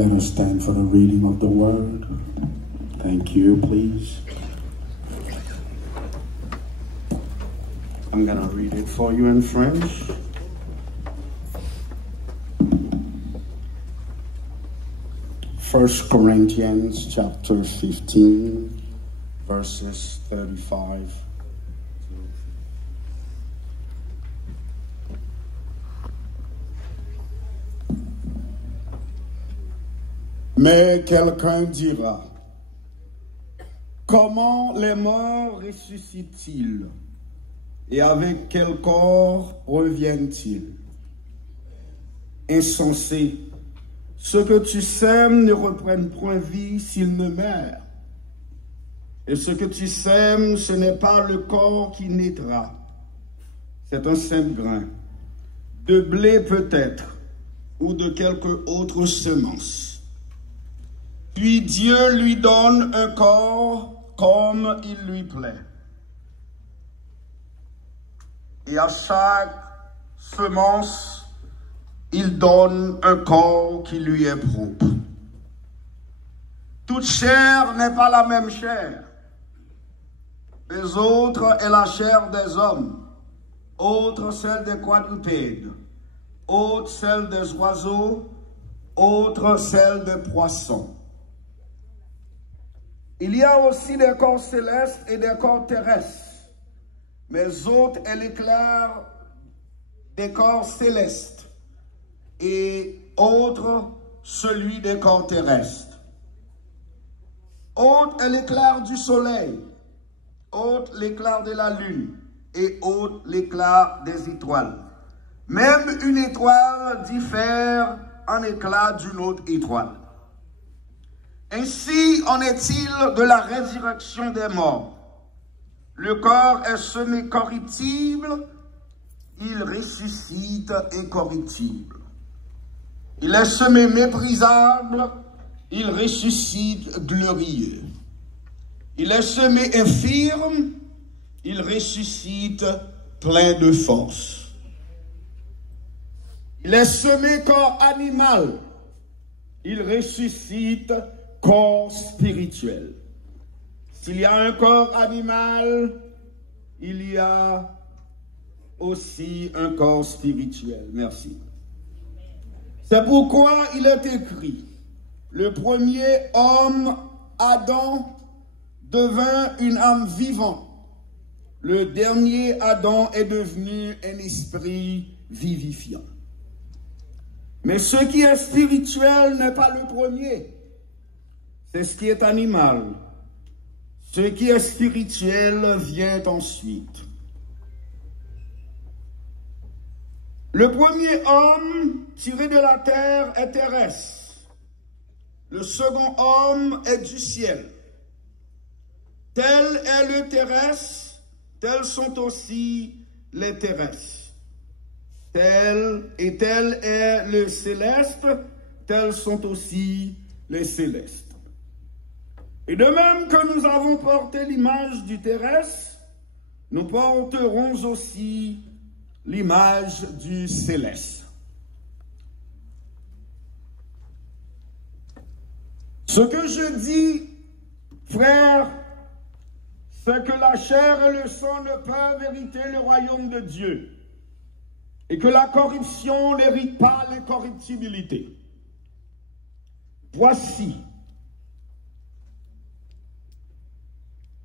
let us stand for the reading of the word. Thank you, please. I'm going to read it for you in French. First Corinthians chapter 15, verses 35. Mais quelqu'un dira, comment les morts ressuscitent-ils? Et avec quel corps reviennent-ils? Insensé, ce que tu sèmes ne reprenne point vie s'il ne meurt. Et ce que tu sèmes, ce n'est pas le corps qui naîtra. C'est un simple grain, de blé peut-être, ou de quelque autre semence. Puis Dieu lui donne un corps comme il lui plaît. Et à chaque semence, il donne un corps qui lui est propre. Toute chair n'est pas la même chair. Les autres est la chair des hommes, autres celle des quadrupèdes, autres celle des oiseaux, autres celle des poissons. Il y a aussi des corps célestes et des corps terrestres, mais autres est l'éclair des corps célestes et autre celui des corps terrestres. Autre est l'éclair du soleil, autre l'éclair de la lune et autre l'éclair des étoiles. Même une étoile diffère en éclat d'une autre étoile. Ainsi en est-il de la résurrection des morts. Le corps est semé corruptible, il ressuscite incorruptible. Il est semé méprisable, il ressuscite glorieux. Il est semé infirme, il ressuscite plein de force. Il est semé corps animal, il ressuscite corps spirituel. S'il y a un corps animal, il y a aussi un corps spirituel. Merci. C'est pourquoi il est écrit, le premier homme, Adam, devint une âme vivante. Le dernier Adam est devenu un esprit vivifiant. Mais ce qui est spirituel n'est pas le premier. C'est ce qui est animal. Ce qui est spirituel vient ensuite. Le premier homme tiré de la terre est terrestre. Le second homme est du ciel. Tel est le terrestre, tels sont aussi les terrestres. Tel est le céleste, tels sont aussi les célestes. Et de même que nous avons porté l'image du terrestre, nous porterons aussi l'image du céleste. Ce que je dis, frères, c'est que la chair et le sang ne peuvent hériter le royaume de Dieu, et que la corruption n'hérite pas l'incorruptibilité. Voici,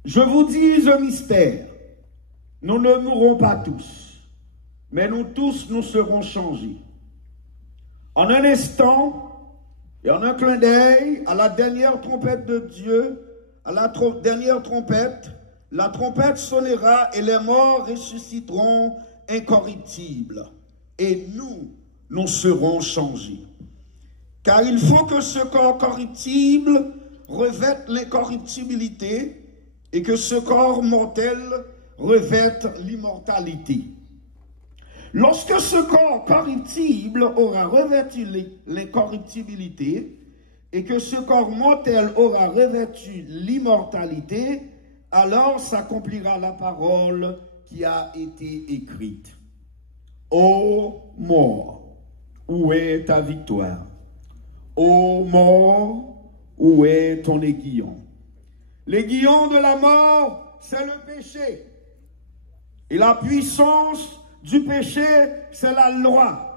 je vous dis un mystère, nous ne mourrons pas tous, mais nous tous nous serons changés. En un instant et en un clin d'œil, à la dernière trompette de Dieu, à la dernière trompette, la trompette sonnera et les morts ressusciteront incorruptibles. Et nous serons changés. Car il faut que ce corps corruptible revête l'incorruptibilité et que ce corps mortel revête l'immortalité. Lorsque ce corps corruptible aura revêtu l'incorruptibilité et que ce corps mortel aura revêtu l'immortalité, alors s'accomplira la parole qui a été écrite. Ô mort, où est ta victoire? Ô mort, où est ton aiguillon? L'aiguillon de la mort, c'est le péché. Et la puissance du péché, c'est la loi.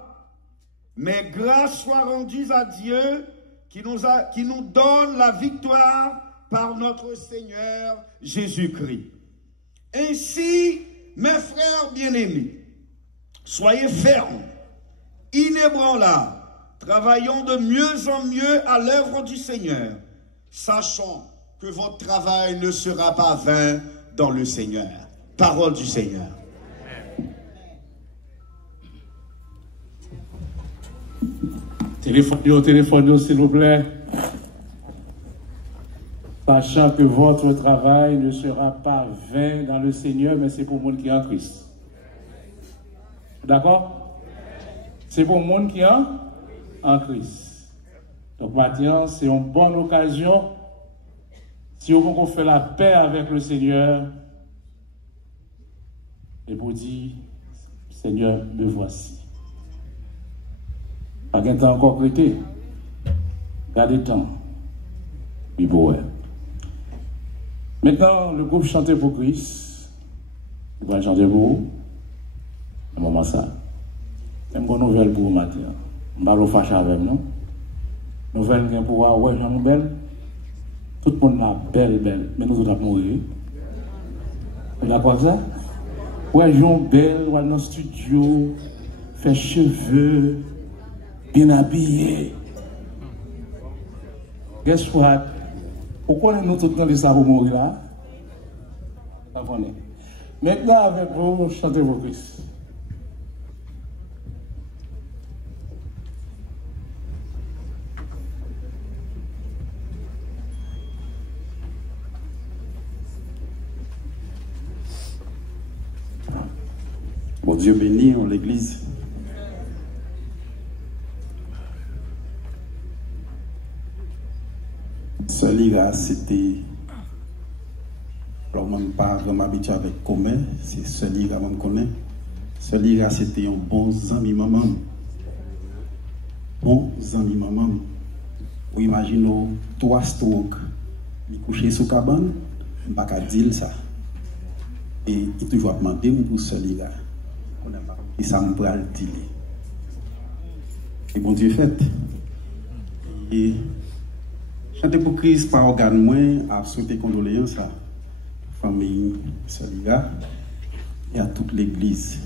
Mais grâce soit rendue à Dieu qui nous donne la victoire par notre Seigneur Jésus-Christ. Ainsi, mes frères bien-aimés, soyez fermes, inébranlables, travaillons de mieux en mieux à l'œuvre du Seigneur, sachant que votre travail ne sera pas vain dans le Seigneur. Parole du Seigneur. Téléphone, s'il vous plaît. Sachant que votre travail ne sera pas vain dans le Seigneur, mais c'est pour le monde qui est en Christ. D'accord? C'est pour le monde qui est en Christ. Donc maintenant, c'est une bonne occasion, si on fait la paix avec le Seigneur, et pour dire, Seigneur, me voici. Pas de temps encore prêté. Gardez le temps. Oui, bon, ouais. Maintenant, le groupe Chanter pour Christ. Il va chanter pour vous. Un moment ça. C'est une bonne nouvelle pour vous matin. Je ne vais pas fâcher avec nous. Nouvelle pour vous, ouais, j'en ai belle. Tout le monde est belle, mais nous allons mourir. Vous d'accord avec ça? Ouais, j'en belle, on va dans le studio, fait cheveux, bien habillé. Guess what? Pourquoi nous tous dans les sabots mourir là? Maintenant, avec vous, chantez vos Christ. Bon Dieu béni en l'église. Ce livre, c'était. Alors, je ne pas vraiment habitué avec comment, c'est ce livre que je connais. Ce livre, c'était un bon ami maman. Bon ami maman. Vous imaginez 3 strokes, il couché sous cabane, je ne peux pas dire ça. Et il toujours demandé pour ce livre. Et ça me prend le dire. Et bon Dieu fait. Et chanter pour Christ par organe moins, à souhaiter condoléances à la famille Soliga et à toute l'église.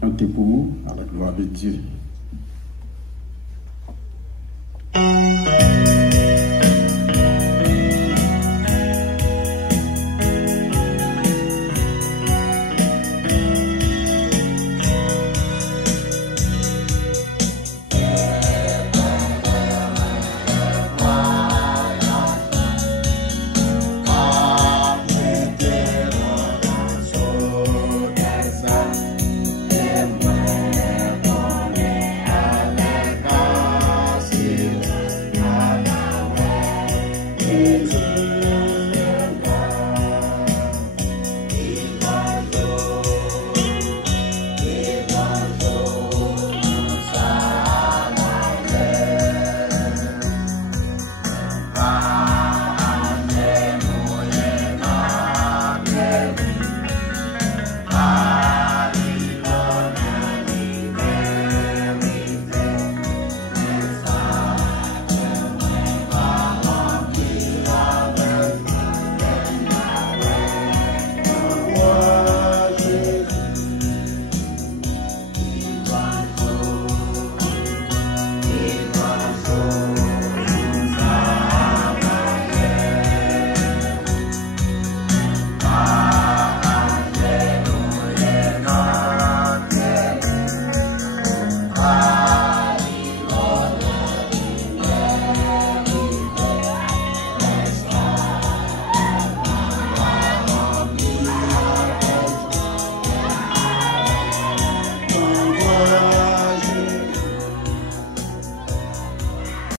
Chanter pour vous, à la gloire de Dieu.